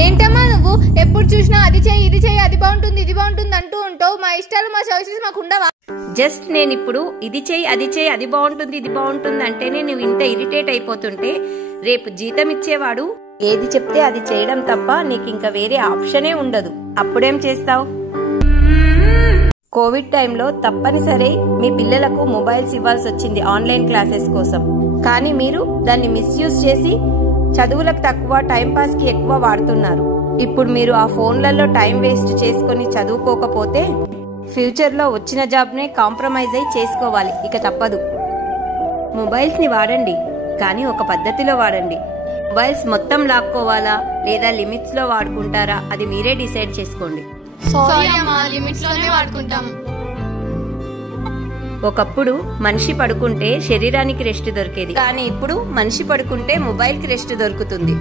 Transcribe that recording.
ఏంటమ్మా నువ్వు ఎప్పుడు చూసినా అది చేయి ఇది చేయి అది బాగుంటుంది ఇది బాగుంటుంది అంటూ ఉంటావు. మా ఇష్టాలు మా చాయిసెస్ మాకు ఉండవా? జస్ట్ నేను ఇప్పుడు ఇది చేయి అది చేయి అది బాగుంటుంది ఇది బాగుంటుంది అంటేనే నువ్వు ఇంత ఇరిటేట్ అయిపోతుంటే రేపు జీతం ఇచ్చేవాడు ఏది చెప్తే అది చేయడం తప్ప నీకు ఇంకా వేరే ఆప్షనే ఉండదు. అప్పుడేం చేస్తావు? కోవిడ్ టైంలో తప్పనిసరి మీ పిల్లలకు మొబైల్స్ ఇవ్వాల్సి వచ్చింది ఆన్లైన్ క్లాసెస్ కోసం. కానీ మీరు దాన్ని మిస్యూజ్ చేసి చదువులకు తక్కువ టైంపాస్ కి ఎక్కువ వాడుతున్నారు. ఇప్పుడు మీరు ఆ ఫోన్లలో టైం వేస్ట్ చేసుకుని చదువుకోకపోతే ఫ్యూచర్ లో వచ్చిన జాబ్ నే కాంప్రమైజ్ అయి చేసుకోవాలి. ఇక తప్పదు. మొబైల్స్ ని వాడండి, కానీ ఒక పద్ధతిలో వాడండి. మొబైల్స్ మొత్తం లాక్కోవాలా లేదా లిమిట్స్ లో వాడుకుంటారా అది మీరే డిసైడ్ చేసుకోండి. ఒకప్పుడు మనిషి పడుకుంటే శరీరానికి రెస్ట్ దొరికేది, కానీ ఇప్పుడు మనిషి పడుకుంటే మొబైల్ కి రెస్ట్ దొరుకుతుంది.